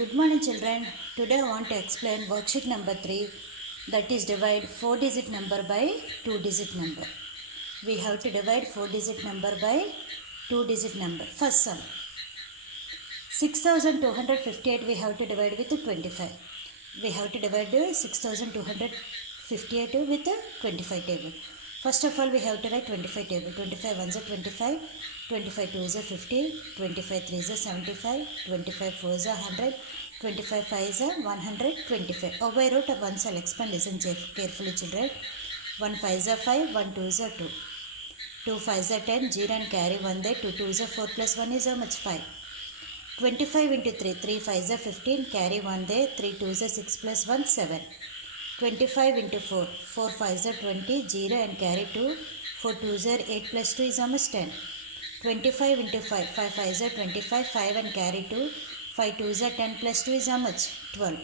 Good morning children. Today I want to explain worksheet number 3, that is divide 4 digit number by 2 digit number. We have to divide 4 digit number by 2 digit number. First sum. 6258 we have to divide with 25. We have to divide 6258 with 25 table. First of all, we have to write 25 table. 25 ones are 25, 25 twos are 50, 25 threes are 75, 25 fours are 100, 25 fives are 125. Over I wrote once. I'll explain. Listen carefully, children. 1 fives are 5, 1 twos are 2. 2 fives are 10, 0 and carry 1 there. 2 twos are 4 plus 1 is how much? 5. 25 into 3, 3 fives are 15, carry 1 there. 3 twos are 6 plus 1, 7. 25 into 4, 4 fives are 20, 0 and carry 2, 4 twos are 8 plus 2 is how much? 10. 25 into 5, 5 fives are 25, 5 and carry 2, 5 twos are 10 plus 2 is how much? 12.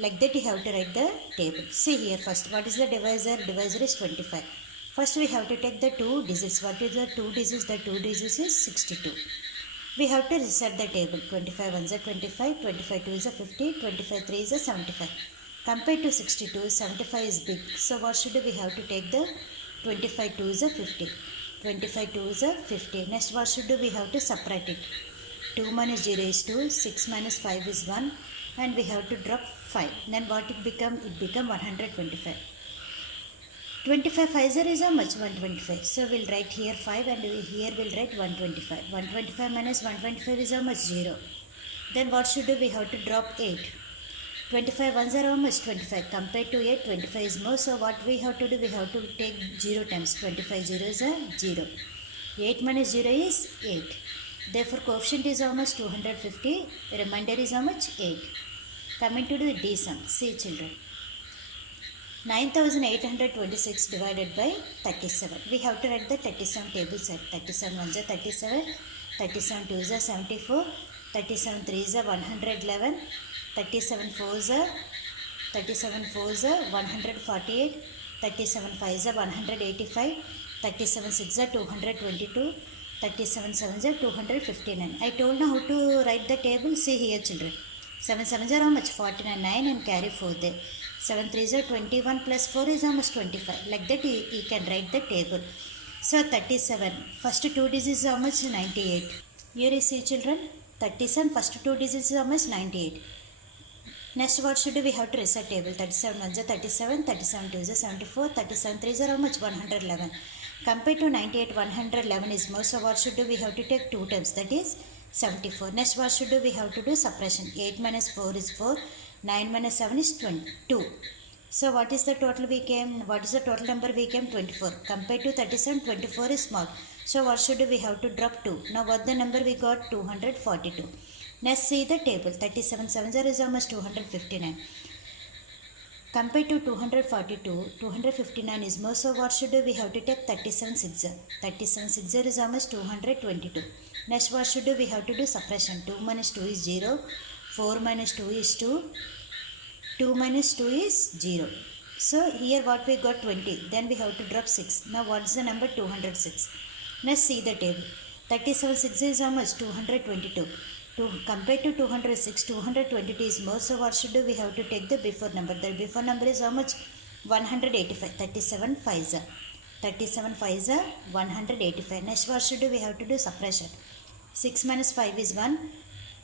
Like that you have to write the table. See here first, what is the divisor? Divisor is 25. First we have to take the 2 digits. What is the 2 digits? The 2 digits is 62. We have to reset the table. 25 ones are 25, 25 twos are 50, 25 threes are 75. Compared to 62, 75 is big. So what should we have to take? The 25 twos are 50. 25 twos are 50. Next what should we have to separate it? 2 minus 0 is 2, 6 minus 5 is 1 and we have to drop 5. Then what it become? It become 125. 25 5 is how much? 125. So we'll write here 5 and here we'll write 125. 125 minus 125 is how much? 0. Then what should we have to drop? 8. 25 ones are how much? 25. Compared to 8, 25 is more. So what we have to do? We have to take 0 times. 25 zeros are 0. 8 minus 0 is 8. Therefore coefficient is how much? 250. Remainder is how much? 8. Coming to the D sum. See children. 9826 divided by 37. We have to write the 37 table set. 37 ones are 37. 37 twos are 74. 37 threes are 111. 37 fours are 148, 37 fives are 185, 37 sixes are 222, 37 sevens are 259. I told now how to write the table. See here children. 7 sevens are how much? 49, 9 and carry 4 there. 7 threes are 21 plus 4 is how much? 25. Like that you can write the table. So 37. First 2 digits is how much? 98. Here you see children. 37 first 2 digits is how much? 98. Next what should we have to reset table? 37 ones are 37, 37 twos are 74, 37 threes are how much? 111. Compared to 98, 111 is more. So what should we have to take 2 times? That is 74. Next what should we have to do? Suppression. 8 minus 4 is 4. 9 minus 7 is 22. So what is the total we came? What is the total number we came? 24. Compared to 37, 24 is small. So what should we have to drop 2? Now what the number we got? 242. Next see the table. 37 7 is how much? 259. Compared to 242, 259 is more. So what should we have to take? 37 6. 37 6 is how much? 222. Next what should we have to do? Suppression. 2 minus 2 is 0. 4 minus 2 is 2. 2 minus 2 is 0. So here what we got? 20. Then we have to drop 6. Now what is the number? 206. Next see the table. 37 6 is how much? 222. Compared to 206, 222 is more. So what should we have to take? The before number. The before number is how much? 185. 37 5s are. 37 5s are 185. Next what should we have to do? Suppression. 6 minus 5 is 1.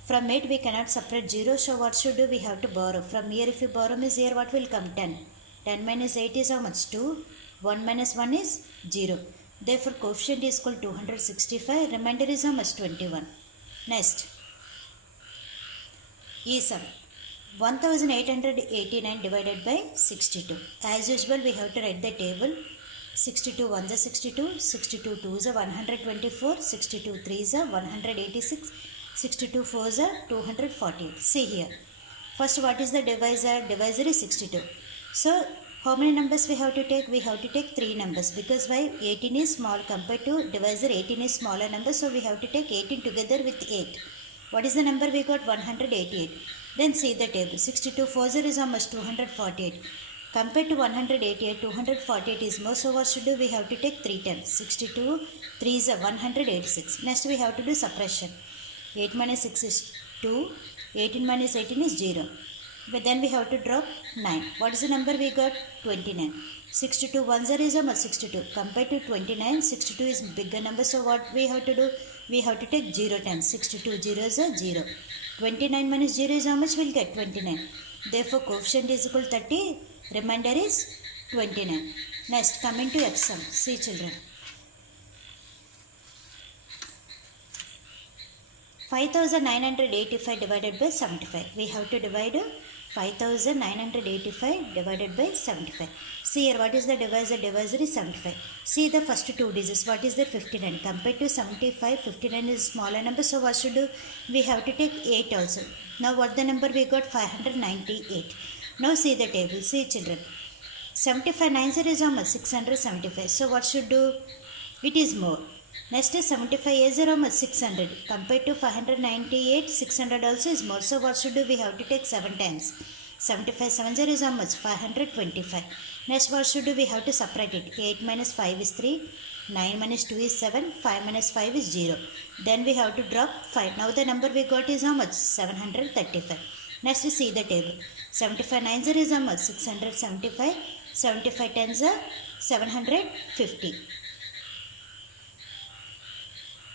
From 8 we cannot separate 0. So what should we have to borrow? From here if you borrow means here what will come? 10. 10 minus 8 is how much? 2. 1 minus 1 is 0. Therefore coefficient is equal to 265. Remainder is how much? 21. Next. E sum. 1889 divided by 62. As usual we have to write the table. 62 ones are 62, 62 twos are 124, 62 threes are 186, 62 fours are 248. See here. First what is the divisor? Divisor is 62. So how many numbers we have to take? We have to take 3 numbers because why? 18 is small compared to divisor. 18 is smaller number. So we have to take 18 together with 8. What is the number we got? 188. Then see the table. 62 fours is how much? 248. Compared to 188, 248 is more. So what should do? We have to take 3 times. 62 3 is 186. Next we have to do suppression. 8 minus 6 is 2. 18 minus 18 is 0. But then we have to drop 9. What is the number we got? 29. 62 1 0 is how much? 62. Compared to 29, 62 is bigger number. So what we have to do? We have to take 0 times. 62 0 is a 0. 29 minus 0 is how much we'll get? 29. Therefore coefficient is equal to 30. Remainder is 29. Next, coming to F sum. See children. 5985 divided by 75. We have to divide 5985 divided by 75. See here, what is the divisor? Divisor is 75. See the first two digits. What is the 59? Compared to 75, 59 is smaller number. So what should do? We have to take 8 also. Now what the number we got? 598. Now see the table. See children. 75 9 0 is how much? 675. So what should do? It is more. Next is 75 is 0 much? 600. Compared to 598, 600 also is more. So what should do? We have to take 7 times. 75 7 0 is how much? 525. Next what should do? We have to separate it. 8 minus 5 is 3. 9 minus 2 is 7. 5 minus 5 is 0. Then we have to drop 5. Now the number we got is how much? 735. Next we see the table. 75 9 0 is how much? 675. 75 10s are 750.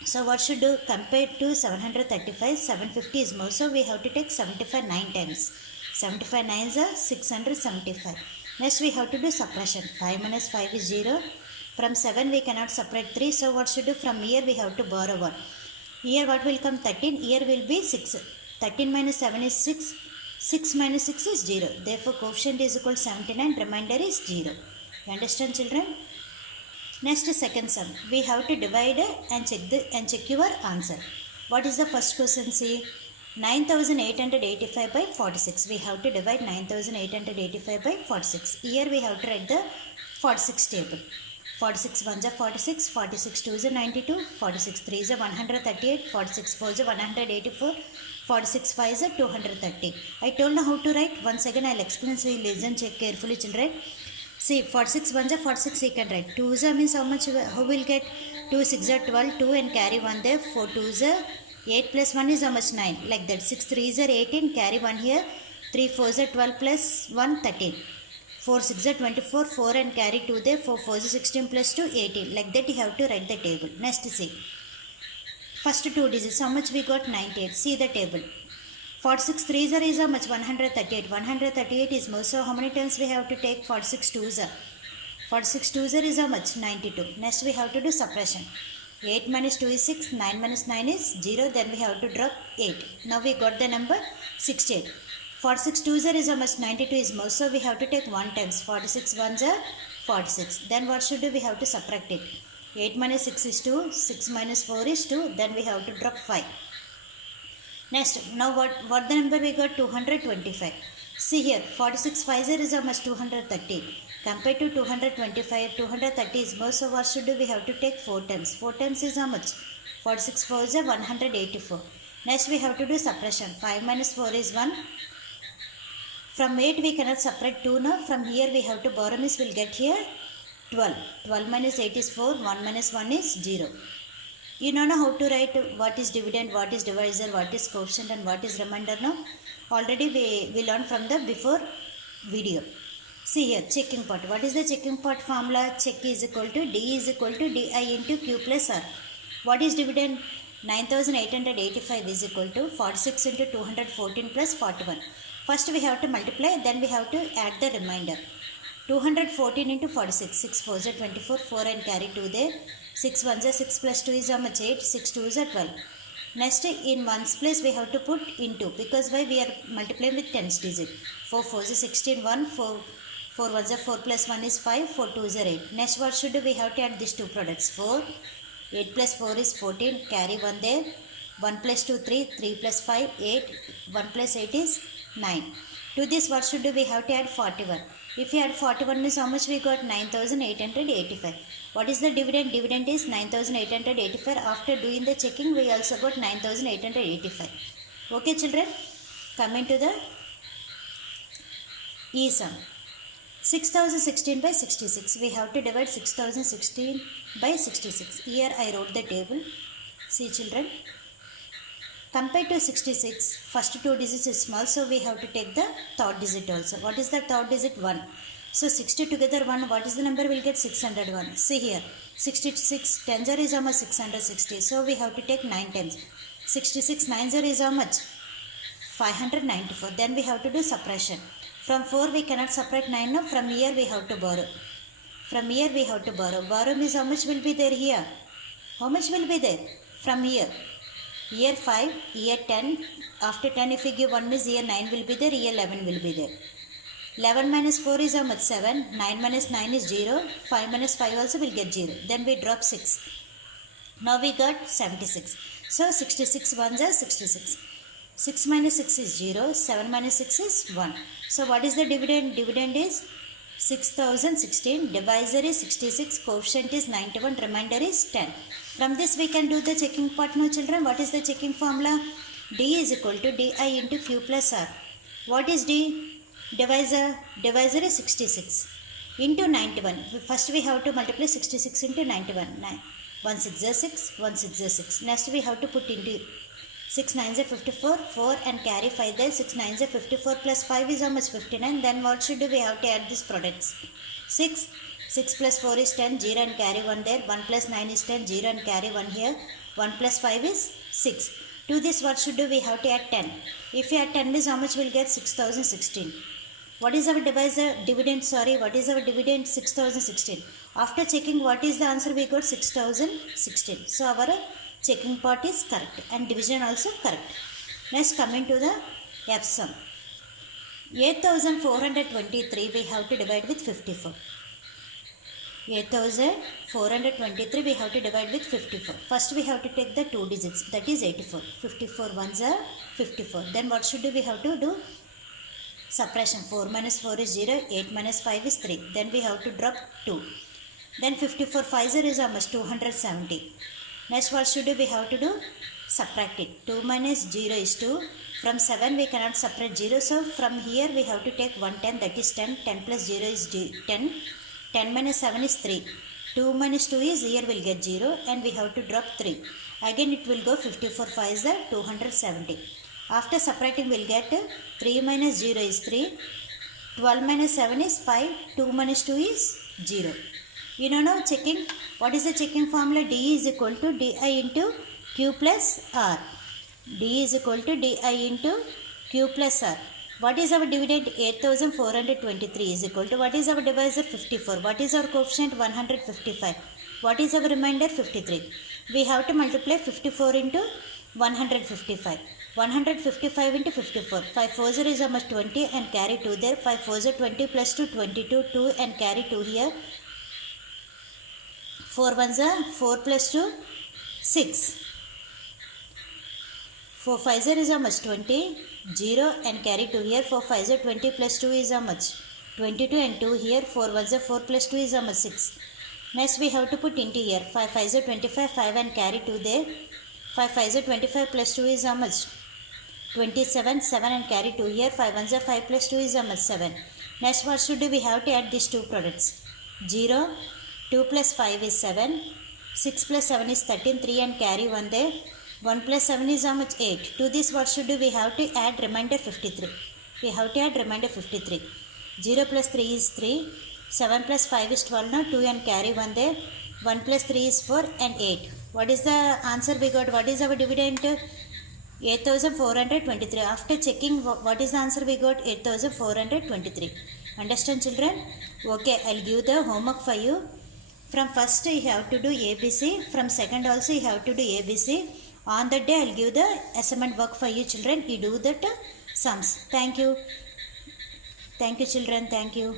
So what should do? Compared to 735, 750 is more. So we have to take 75 9 times. 75 9s are 675. Next we have to do subtraction. 5 minus 5 is 0. From 7 we cannot separate 3. So what should do? From here we have to borrow 1. Here what will come? 13. Here will be 6. 13 minus 7 is 6. 6 minus 6 is 0. Therefore coefficient is equal to 79. Remainder is 0. You understand children? Next second sum. We have to divide and check your answer. What is the first question? See, 9885 by 46. We have to divide 9885 by 46. Here we have to write the 46 table. 46 1s are 46, 46 2s are 92, 46 3s are 138, 46 4s are 184, 46 5s are 230. I told you how to write. Once again I will explain, so you listen, check carefully children. See, 46 1s are 46 you can write. 2s are means how much? How will get? 2 6 are 12, 2 and carry 1 there. 4 2s are 8 plus 1 is how much? 9. Like that. 6 3s are 18, carry 1 here. 3 4s are 12 plus 1 13. 4 6 are 24, 4 and carry 2 there. 4 4s are 16 plus 2 18. Like that you have to write the table. Next see. First two digits, how much we got? 98. See the table. 46 3s are is how much? 138. 138 is more. So how many times we have to take 46 2s are? 46 2s are is how much? 92. Next we have to do subtraction. 8 minus 2 is 6. 9 minus 9 is 0. Then we have to drop 8. Now we got the number 68. 46 2s are is how much? 92 is more. So we have to take 1 times. 46 1s are 46. Then what should do? We have to subtract it. 8 minus 6 is 2. 6 minus 4 is 2. Then we have to drop 5. Next, now what the number we got? 225. See here, 46 5 is how much? 230. Compared to 225, 230 is more. So what should do? We have to take 4 times. 4 times is how much? 46 4 is 184. Next we have to do subtraction. 5 minus 4 is 1. From 8 we cannot separate 2 now. From here we have to borrow, means we'll get here 12. 12 minus 8 is 4. 1 minus 1 is 0. You know how to write what is dividend, what is divisor, what is coefficient and what is remainder now. Already we learned from the before video. See here, checking part. What is the checking part formula? Check is equal to D is equal to Di into Q plus R. What is dividend? 9885 is equal to 46 into 214 plus 41. First we have to multiply, then we have to add the remainder. 214 into 46. 6 4s are 24, 4 and carry 2 there. 6 1s are 6 plus 2 is how much? 8. 6 2s are 12. Next in ones place we have to put into, because why? We are multiplying with tens digit. 4 4s are 16, 1, 4 1s are 4 plus 1 is 5, 4 2s are 8. Next what should do? We have to add these two products. 4, 8 plus 4 is 14, carry 1 there. 1 plus 2 3, 3 plus 5 8, 1 plus 8 is 9. To this what should do? We have to add 41. If you add 41 means how much we got? 9885. What is the dividend? Dividend is 9885. After doing the checking we also got 9885. Okay children, coming to the E sum. 6016 by 66. We have to divide 6016 by 66. Here I wrote the table. See children. Compared to 66, first two digits is small, so we have to take the third digit also. What is the third digit? 1. So 60 together 1, what is the number? We'll get 601. See here, 66 tens is how much? 660. So we have to take 9 tens. 66 nines is how much? 594. Then we have to do suppression. From 4 we cannot separate 9 now. From here we have to borrow. From here we have to borrow. Borrow means how much will be there here? How much will be there? From here. Here 5, here 10. After 10 if we give 1 means here 9 will be there, here 11 will be there. 11 minus 4 is how much? 7. 9 minus 9 is 0. 5 minus 5 also will get 0. Then we drop 6. Now we got 76. So 66 ones are 66. 6 minus 6 is 0. 7 minus 6 is 1. So what is the dividend? Dividend is 6016. Divisor is 66. Coefficient is 91. Remainder is 10. From this we can do the checking part now, children. What is the checking formula? D is equal to di into q plus r. What is D? Divisor. Divisor is 66 into 91. First we have to multiply 66 into 91. 1 6 is 6. 1 6 is 6. Next we have to put into 6 9s are 54. 4 and carry 5 there. 6 9s are 54 plus 5 is how much? 59. Then what should do? We have to add these products. 6. 6 plus 4 is 10. 0 and carry 1 there. 1 plus 9 is 10. 0 and carry 1 here. 1 plus 5 is 6. To this what should do? We have to add 10. If we add 10 means how much we'll get? 6016. What is our divisor? Dividend, sorry. What is our dividend? 6016. After checking what is the answer? We got 6016. So our checking part is correct and division also correct. Next coming to the F sum. 8423 we have to divide with 54. 8423 we have to divide with 54. First we have to take the two digits, that is 84. 54 ones are 54. Then what should we have to do? Suppression. 4 minus 4 is 0. 8 minus 5 is 3. Then we have to drop 2. Then 54 5 is how much? 270. Next what should we have to do? Subtract it. 2 minus 0 is 2. From 7 we cannot separate 0. So from here we have to take 110, that is 10. 10 plus 0 is 10. 10 minus 7 is 3. 2 minus 2 is here will get 0 and we have to drop 3. Again it will go 54 5 is 270. After separating we'll get 3 minus 0 is 3. 12 minus 7 is 5. 2 minus 2 is 0. You know now checking. What is the checking formula? D is equal to di into q plus r. D is equal to di into q plus r. What is our dividend? 8423 is equal to, what is our divisor? 54. What is our coefficient? 155. What is our remainder? 53. We have to multiply 54 into 155. 155 into 54. 5 4s is how much? 20 and carry 2 there. 5 4s 20 plus 2 22. 2 and carry 2 here. 4 1s are 4 plus 2 6. 4 5s is how much? 20. 0 and carry 2 here. 4 5s 20 plus 2 is how much? 22 and 2 here. 4 1s 4 plus 2 is how much? 6. Next we have to put into here. 5 5s 25. 5 and carry 2 there. 5 5s 25 plus 2 is how much? 27. 7 and carry 2 here. 5 1s 5 plus 2 is how much? 7. Next what should do? We have to add these two products. 0. 2 plus 5 is 7. 6 plus 7 is 13. 3 and carry 1 there. 1 plus 7 is how much? 8. To this what should do? We have to add remainder 53. We have to add remainder 53. 0 plus 3 is 3. 7 plus 5 is 12 now. 2 and carry 1 there. 1 plus 3 is 4 and 8. What is the answer we got? What is our dividend? 8423. After checking what is the answer we got? 8423. Understand children? Okay, I'll give the homework for you. From first you have to do ABC. From second also you have to do ABC. On that day I'll give the assignment work for you children. You do that sums. Thank you. Thank you children. Thank you.